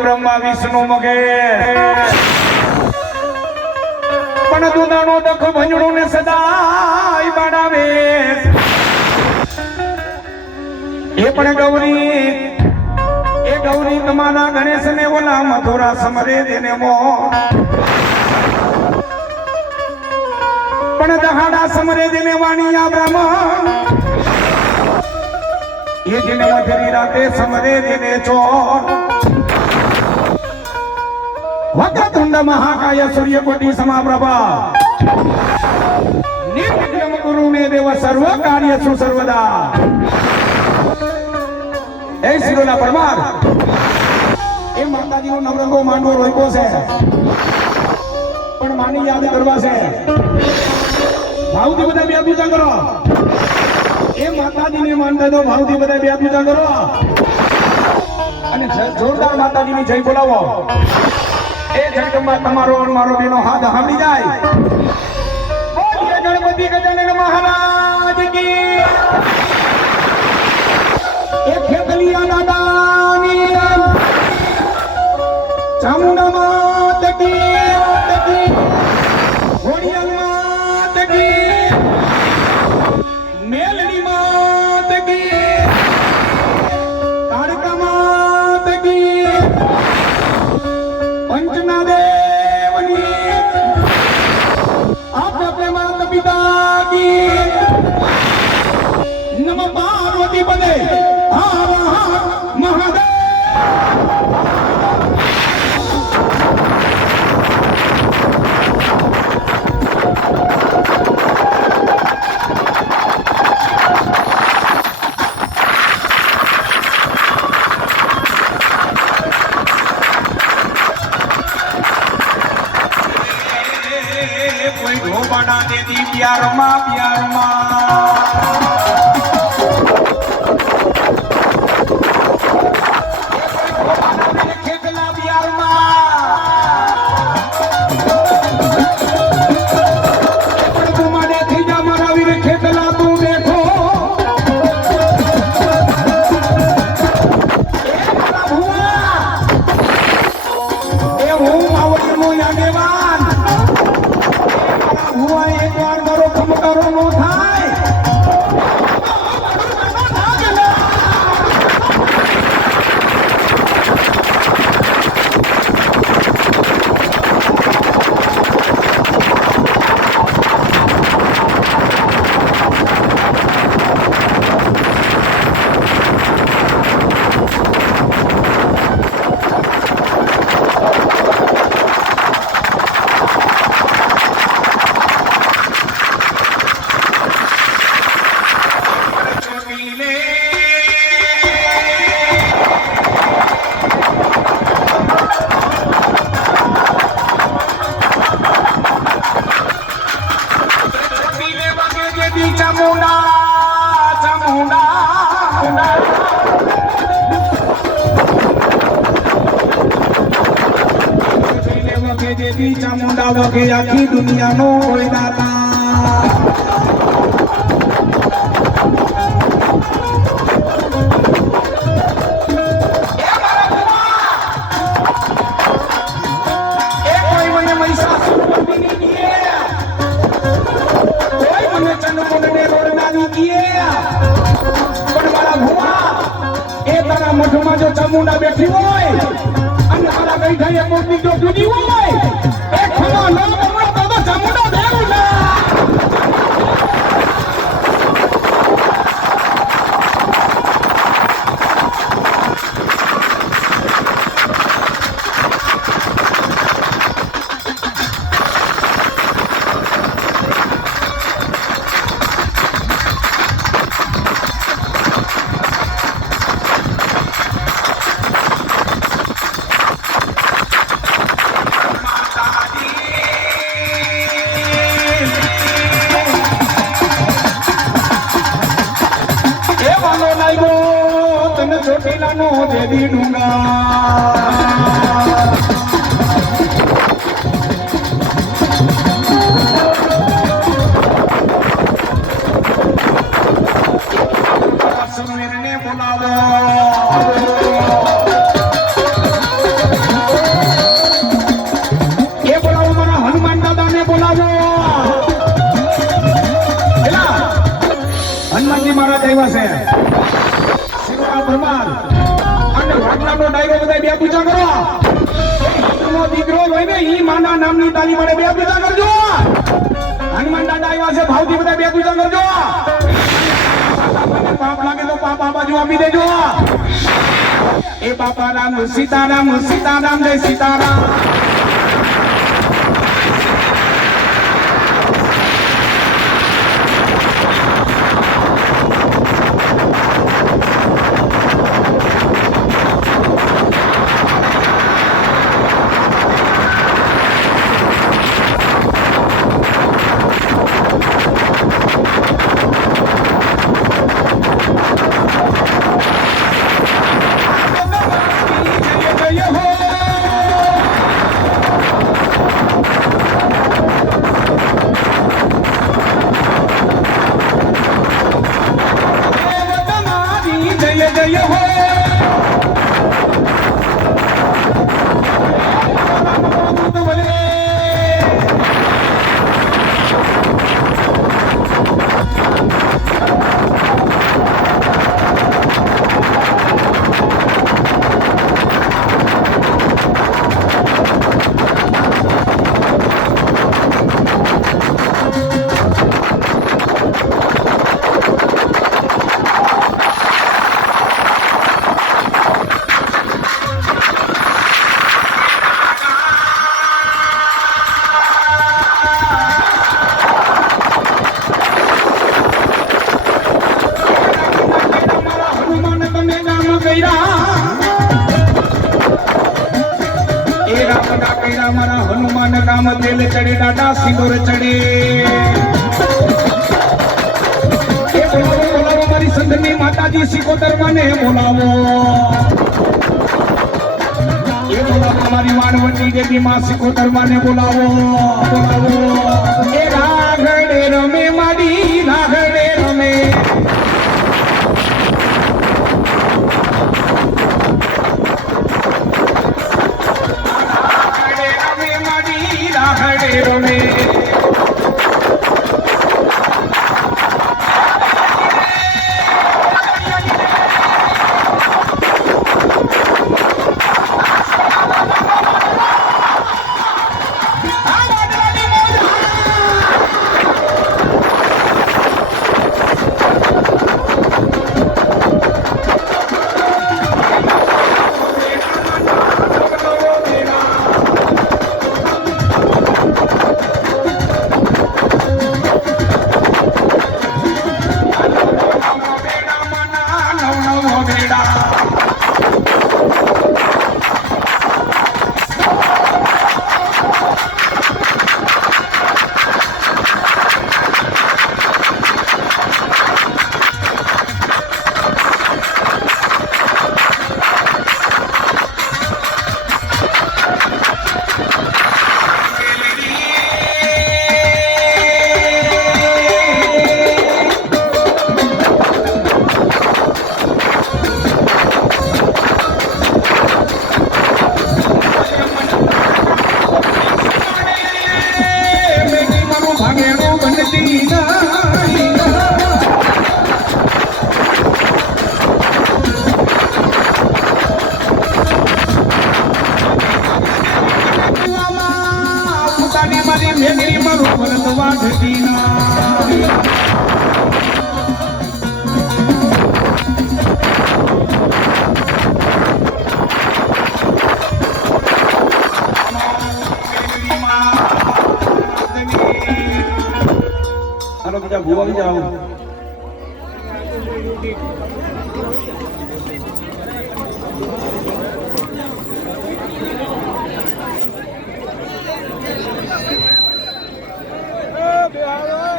બ્રહ્મા, વિષ્ણુ મગે પણ દુદાનો દખ ભંજણો ને સદાય બનાવે એ પણ ગૌરી, એ ગૌરી તમારા ગણેશ ને ઓલા મથુરા સમરે દેને મો. પણ દહાડા સમરે દેને વાણી આ બ્રાહ્મણ. એ જેને મધરી રાતે સમરે દેને ચોર. વક્રતુંડ મહાકાય સૂર્યકોટી સમાપ્રભા. નિર્વિઘ્નમ ગુરુ મે એ શિરોલા પરમાર. માંડવો રોક્યો છે. પણ માની યાદ કરવા છે. ભાવથી બધા બે કરો. એ માતાજીને માનતા તો ભાવથી બધા બે પૂજા કરો. અને જોરદાર માતાજીની જય બોલાવો. એ જગદંબા તમારો મારો બેનો હાથ હામી જાય. બોલીએ ગણપતિ ગજાનન મહારાજ કી. એક ખેતલિયા દાદાની ચામુંડા દેદી પ્યારમાં. ચામુંડા ચામુંડા વગે દેવી ચામુંડા વગે આખી દુનિયાનો હોય દાતા મઠમાં જો ચામુંડા બેઠી હોય અને તારા ગઈ મોતી જો જુદી હોય. એ ખમા ન મહારાજ આવ્યા છે. શિવરામ પરમાર. અને વાગલાનો ડાયરો બધા બે પૂજા કરો. દીકરો હોય ને, ઈ માના નામની તાલી માટે બે પૂજા કરજો. હનુમાન દાદા આવ્યા છે, ભાવથી બધા બે પૂજા કરજો. પાપ લાગે તો પાપ બાજુ આપી દેજો. એ બાપા રામ સીતારામ સીતારામ જય સીતારામ. નામ તેલ ચડે, દાદા સિંદૂર ચડે. બોલાવો બોલાવો, મારી સંધની માતાજી સિકોતર બોલાવો. એ બોલાવો મારી વાણવટી દેવી રાઘડે રમે મારી રાગડે રમે. મારી મેઘી મારું ભરત વાઢતી ભૂવા આવો Ferrari!